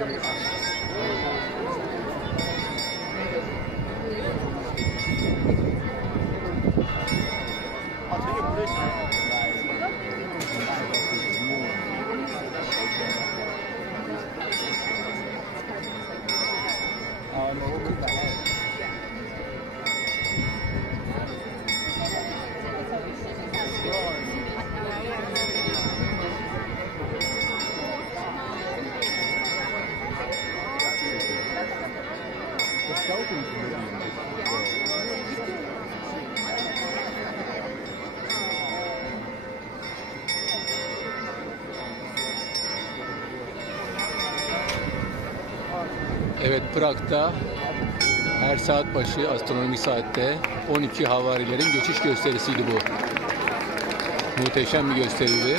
啊，没有五百。Evet Prag'da her saat başı astronomik saatte 12 havarilerin geçiş gösterisiydi bu. Muhteşem bir gösteriydi.